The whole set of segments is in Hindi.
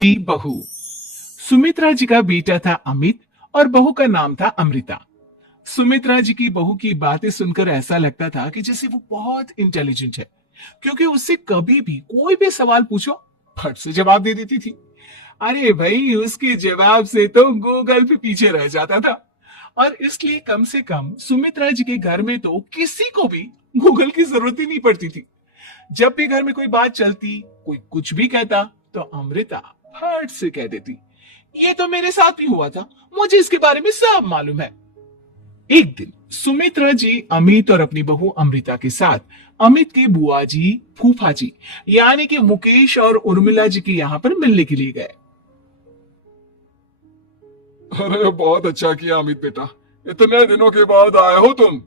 की बहू। सुमित्रा जी का बेटा था अमित और बहू का नाम था अमृता। सुमित्रा जी की बहू की बातें सुनकर ऐसा लगता था कि जैसे वो बहुत इंटेलिजेंट है, क्योंकि उससे कभी भी कोई भी सवाल पूछो फट से जवाब दे देती थी। अरे भाई, उसके जवाब से तो गूगल भी पीछे रह जाता था। और इसलिए कम से कम सुमित्रा जी के घर में तो किसी को भी गूगल की जरूरत ही नहीं पड़ती थी। जब भी घर में कोई बात चलती, कोई कुछ भी कहता, तो अमृता फट से कह देती, ये तो मेरे साथ भी हुआ था, मुझे इसके बारे में सब मालूम है। एक दिन सुमित्रा जी अमित और अपनी बहू अमृता के साथ अमित के बुआ जी, फूफा जी यानी कि मुकेश और उर्मिला जी के यहाँ पर मिलने के लिए गए। अरे बहुत अच्छा किया अमित बेटा, इतने दिनों के बाद आए हो तुम।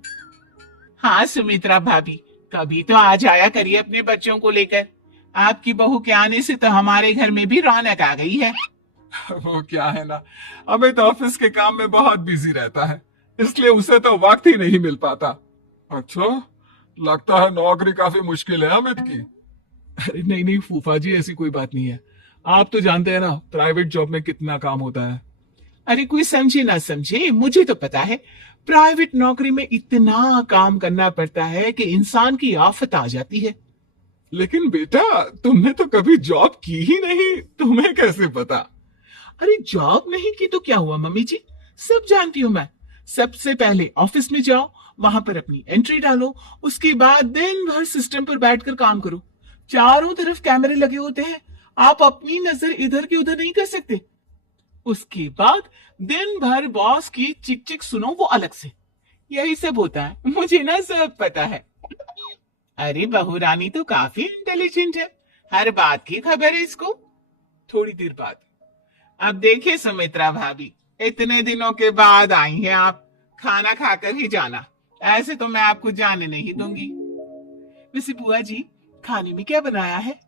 हाँ सुमित्रा भाभी, कभी तो आ जाया करिए अपने बच्चों को लेकर। आपकी बहू के आने से तो हमारे घर में भी रौनक आ गई है। वो क्या है ना, अमित ऑफिस के काम में बहुत बिजी रहता है, इसलिए उसे तो वक्त ही नहीं मिल पाता। अच्छा, लगता है नौकरी काफी मुश्किल है अमित की। अरे नहीं नहीं फूफा जी, ऐसी कोई बात नहीं है। आप तो जानते हैं ना प्राइवेट जॉब में कितना काम होता है। अरे कोई समझे ना समझे, मुझे तो पता है प्राइवेट नौकरी में इतना काम करना पड़ता है कि इंसान की आफत आ जाती है। लेकिन बेटा, तुमने तो कभी जॉब की ही नहीं, तुम्हें कैसे पता? अरे जॉब नहीं की तो क्या हुआ मम्मी जी, सब जानती हूँ मैं। सबसे पहले ऑफिस में जाओ, वहां पर अपनी एंट्री डालो, उसके बाद दिन भर सिस्टम पर बैठकर काम करो। चारों तरफ कैमरे लगे होते हैं, आप अपनी नजर इधर की उधर नहीं कर सकते। उसके बाद दिन भर बॉस की चिक चिक सुनो, वो अलग से। यही सब होता है, मुझे ना सब पता है। अरे बहू रानी तो काफी इंटेलिजेंट है, हर बात की खबर है इसको। थोड़ी देर बाद, अब देखिए सुमित्रा भाभी, इतने दिनों के बाद आई हैं आप, खाना खाकर ही जाना, ऐसे तो मैं आपको जाने नहीं दूंगी। वैसे बुआ जी, खाने में क्या बनाया है?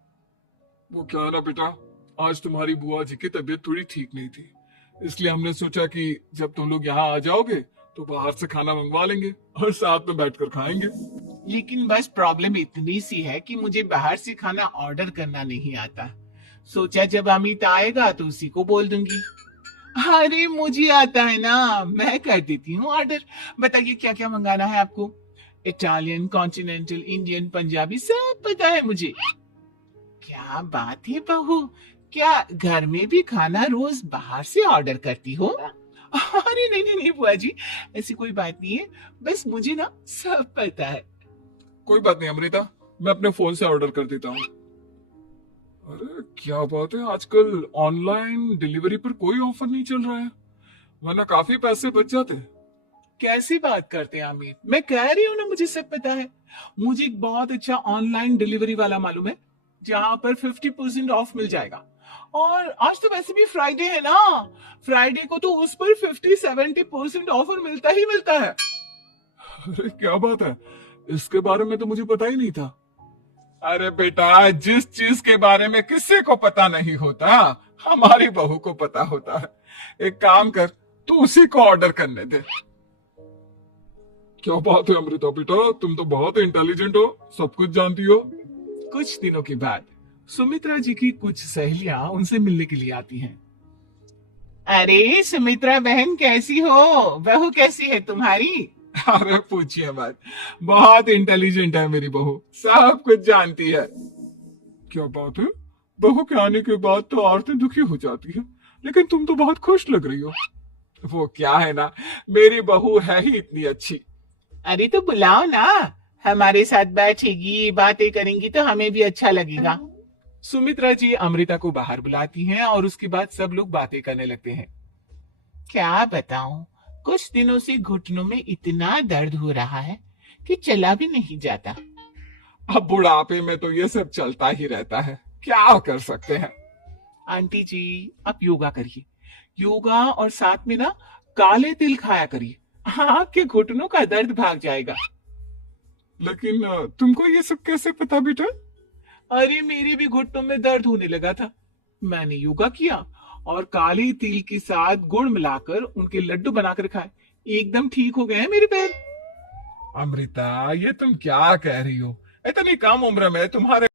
वो क्या है ना बेटा, आज तुम्हारी बुआ जी की तबीयत थोड़ी ठीक नहीं थी, इसलिए हमने सोचा कि जब तुम लोग यहाँ आ जाओगे तो बाहर से खाना मंगवा लेंगे और साथ में बैठकर खाएंगे। लेकिन बस प्रॉब्लम इतनी सी है कि मुझे बाहर से खाना ऑर्डर करना नहीं आता। सोचा जब अमित आएगा तो उसी को बोल दूंगी। अरे मुझे आता है ना, मैं कर देती हूँ ऑर्डर। बताइए क्या क्या मंगाना है आपको? इटालियन, कॉन्टिनेंटल, इंडियन, पंजाबी, सब पता है मुझे। क्या बात है बहू, क्या घर में भी खाना रोज बाहर से ऑर्डर करती हो? अरे नहीं नहीं नहीं बुआ जी, ऐसी कोई बात नहीं है, बस मुझे ना सब पता है। कोई बात नहीं अमृता, मैं अपने फोन से ऑर्डर कर देता हूँ। अरे क्या बात है, आजकल ऑनलाइन डिलीवरी पर कोई ऑफर नहीं चल रहा है, वरना काफी पैसे बच जाते। कैसी बात करते हैं अमित, मैं कह रही हूँ ना मुझे सब पता है। मुझे एक बहुत अच्छा ऑनलाइन डिलीवरी वाला मालूम है, जहाँ पर 50% ऑफ मिल जाएगा। और आज तो वैसे भी फ्राइडे है ना, फ्राइडे को तो उस पर 50-70% ऑफर मिलता ही मिलता है। अरे क्या बात है, इसके बारे में तो मुझे पता ही नहीं था। अरे बेटा, जिस चीज के बारे में किसी को पता नहीं होता, हमारी बहू को पता होता है। एक काम कर, तू उसी को ऑर्डर करने दे। क्या बात है अमृता बेटा, तुम तो बहुत इंटेलिजेंट हो, सब कुछ जानती हो। कुछ दिनों के बाद सुमित्रा जी की कुछ सहेलियां उनसे मिलने के लिए आती हैं। अरे सुमित्रा बहन कैसी हो, बहू कैसी है तुम्हारी? अरे पूछिए मत, बहुत इंटेलिजेंट है मेरी बहू, सब कुछ जानती है। क्या बात है, बहू के आने के बाद तो औरतें दुखी हो जाती है, लेकिन तुम तो बहुत खुश लग रही हो। वो क्या है ना, मेरी बहू है ही इतनी अच्छी। अरे तो बुलाओ ना, हमारे साथ बैठेगी, बातें करेंगी तो हमें भी अच्छा लगेगा। सुमित्रा जी अमृता को बाहर बुलाती हैं और उसके बाद सब लोग बातें करने लगते हैं। क्या बताऊं, कुछ दिनों से घुटनों में इतना दर्द हो रहा है कि चला भी नहीं जाता। अब बुढ़ापे में तो ये सब चलता ही रहता है, क्या कर सकते हैं। आंटी जी, आप योगा करिए, योगा और साथ में ना काले तिल खाया करिए, आपके घुटनों का दर्द भाग जाएगा। लेकिन तुमको ये सब कैसे पता बेटा? अरे मेरे भी घुटनों में दर्द होने लगा था, मैंने योगा किया और काले तिल के साथ गुड़ मिलाकर उनके लड्डू बनाकर खाए, एकदम ठीक हो गए हैं मेरे पैर। अमृता, ये तुम क्या कह रही हो, इतनी कम उम्र में तुम्हारे